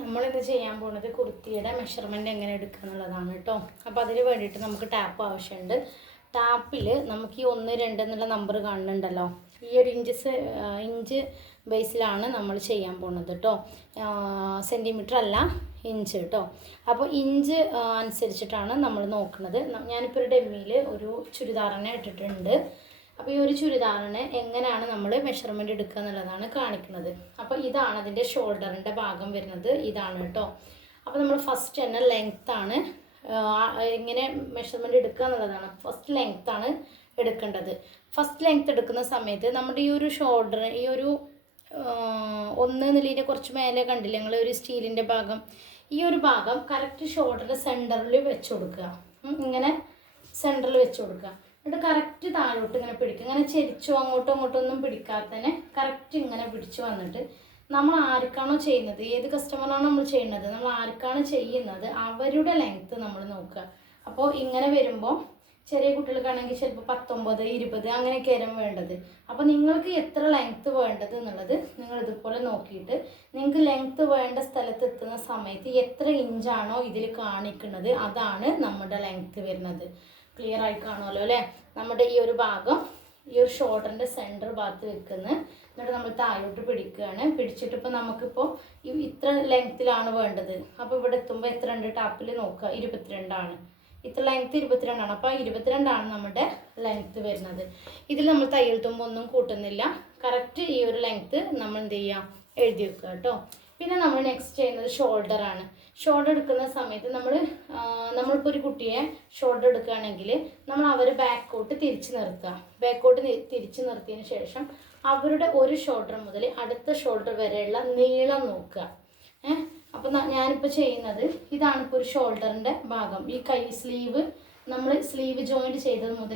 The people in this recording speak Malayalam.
നമ്മളിന്ന് ചെയ്യാൻ പോകുന്നത് കുർത്തിയുടെ മെഷർമെൻറ്റ് എങ്ങനെ എടുക്കുക എന്നുള്ളതാണ് കേട്ടോ. അപ്പോൾ അതിന് വേണ്ടിയിട്ട് നമുക്ക് ടാപ്പ് ആവശ്യമുണ്ട്. ടാപ്പിൽ നമുക്ക് ഈ 1, 2 എന്നുള്ള നമ്പർ കാണുന്നുണ്ടല്ലോ, ഈ ഒരു ഇഞ്ച് ബേസിലാണ് നമ്മൾ ചെയ്യാൻ പോകുന്നത് കേട്ടോ. സെൻറ്റിമീറ്റർ അല്ല, ഇഞ്ച് കേട്ടോ. അപ്പോൾ ഇഞ്ച് അനുസരിച്ചിട്ടാണ് നമ്മൾ നോക്കുന്നത്. ഞാനിപ്പോൾ ഒരു ഡെമ്മിയിൽ ഒരു ചുരിദാറിനെ ഇട്ടിട്ടുണ്ട്. അപ്പോൾ ഈ ഒരു ചുരിദാറിന് എങ്ങനെയാണ് നമ്മൾ മെഷർമെൻറ്റ് എടുക്കുക എന്നുള്ളതാണ് കാണിക്കുന്നത്. അപ്പോൾ ഇതാണ് അതിൻ്റെ ഷോൾഡറിൻ്റെ ഭാഗം വരുന്നത്, ഇതാണ് കേട്ടോ. അപ്പോൾ നമ്മൾ ഫസ്റ്റ് തന്നെ ലെങ്ത്താണ് ഇങ്ങനെ മെഷർമെൻറ്റ് എടുക്കുക എന്നുള്ളതാണ്. ഫസ്റ്റ് ലെങ്ത്താണ് എടുക്കേണ്ടത്. ഫസ്റ്റ് ലെങ്ത്ത് എടുക്കുന്ന സമയത്ത് നമ്മുടെ ഈ ഒരു ഷോൾഡർ, ഈ ഒരു 1 എന്നുള്ളതിൻ്റെ കുറച്ച് മേലെ കണ്ടില്ല നിങ്ങൾ, ഒരു സ്റ്റീലിൻ്റെ ഭാഗം, ഈ ഒരു ഭാഗം കറക്റ്റ് ഷോൾഡറിൻ്റെ സെൻറ്ററിൽ വെച്ച് കൊടുക്കുക. ഇങ്ങനെ സെൻറ്ററിൽ വെച്ച് കൊടുക്കുക. എന്നിട്ട് കറക്റ്റ് താഴോട്ട് ഇങ്ങനെ പിടിക്കുക. ഇങ്ങനെ ചെരിച്ചോ അങ്ങോട്ടോ ഒന്നും പിടിക്കാതെ തന്നെ കറക്റ്റ് ഇങ്ങനെ പിടിച്ച് വന്നിട്ട് നമ്മൾ ആർക്കാണോ ചെയ്യുന്നത്, ഏത് കസ്റ്റമറാണോ നമ്മൾ ചെയ്യുന്നത്, നമ്മൾ ആർക്കാണ് ചെയ്യുന്നത് അവരുടെ ലെങ്ത്ത് നമ്മൾ നോക്കുക. അപ്പോൾ ഇങ്ങനെ വരുമ്പോൾ ചെറിയ കുട്ടികൾക്കാണെങ്കിൽ ചിലപ്പോൾ 19, 20 അങ്ങനെയൊക്കെ ആയിരിക്കും വേണ്ടത്. അപ്പോൾ നിങ്ങൾക്ക് എത്ര ലെങ്ത്ത് വേണ്ടത് എന്നുള്ളത് നിങ്ങൾ ഇതുപോലെ നോക്കിയിട്ട് നിങ്ങൾക്ക് ലെങ്ത്ത് വേണ്ട സ്ഥലത്ത് എത്തുന്ന സമയത്ത് എത്ര ഇഞ്ചാണോ ഇതിൽ കാണിക്കുന്നത് അതാണ് നമ്മുടെ ലെങ്ത്ത് വരുന്നത്. ക്ലിയർ ആയി കാണുമല്ലോ അല്ലേ? നമ്മുടെ ഈ ഒരു ഭാഗം, ഈ ഒരു ഷോൾഡറിൻ്റെ സെൻറ്റർ ഭാഗത്ത് വെക്കുന്നത്. എന്നിട്ട് നമ്മൾ താഴോട്ട് പിടിക്കുകയാണ്. പിടിച്ചിട്ട് ഇപ്പോൾ നമുക്കിപ്പോൾ ഇത്ര ലെങ്ത്തിലാണ് വേണ്ടത്. അപ്പോൾ ഇവിടെ എത്തുമ്പോൾ എത്ര ഉണ്ട് ടാപ്പിൽ നോക്കുക, 22 ആണ്. ഇത്ര ലെങ്ത്ത് 22 ആണ്. അപ്പോൾ 22 ആണ് നമ്മുടെ ലെങ്ത്ത് വരുന്നത്. ഇതിൽ നമ്മൾ തയ്യൽ തുമ്പ് ഒന്നും കൂട്ടുന്നില്ല. കറക്റ്റ് ഈ ഒരു ലെങ്ത്ത് നമ്മൾ എന്ത് ചെയ്യുക, എഴുതി വെക്കുക കേട്ടോ. പിന്നെ നമ്മൾ നെക്സ്റ്റ് ചെയ്യുന്നത് ഷോൾഡറാണ്. ഷോൾഡർ എടുക്കുന്ന സമയത്ത് നമ്മളിപ്പോൾ ഒരു കുട്ടിയെ ഷോൾഡർ എടുക്കുകയാണെങ്കിൽ നമ്മൾ അവരെ ബാക്കോട്ട് തിരിച്ച് നിർത്തുക. ബാക്കോട്ട് തിരിച്ച് നിർത്തിയതിന് ശേഷം അവരുടെ ഒരു ഷോൾഡർ മുതൽ അടുത്ത ഷോൾഡർ വരെയുള്ള നീളം നോക്കുക. അപ്പോൾ ഞാനിപ്പോൾ ചെയ്യുന്നത് ഇതാണ്. ഇപ്പോൾ ഒരു ഷോൾഡറിൻ്റെ ഭാഗം, ഈ കൈ സ്ലീവ്, നമ്മൾ സ്ലീവ് ജോയിൻറ്റ് ചെയ്തത് മുതൽ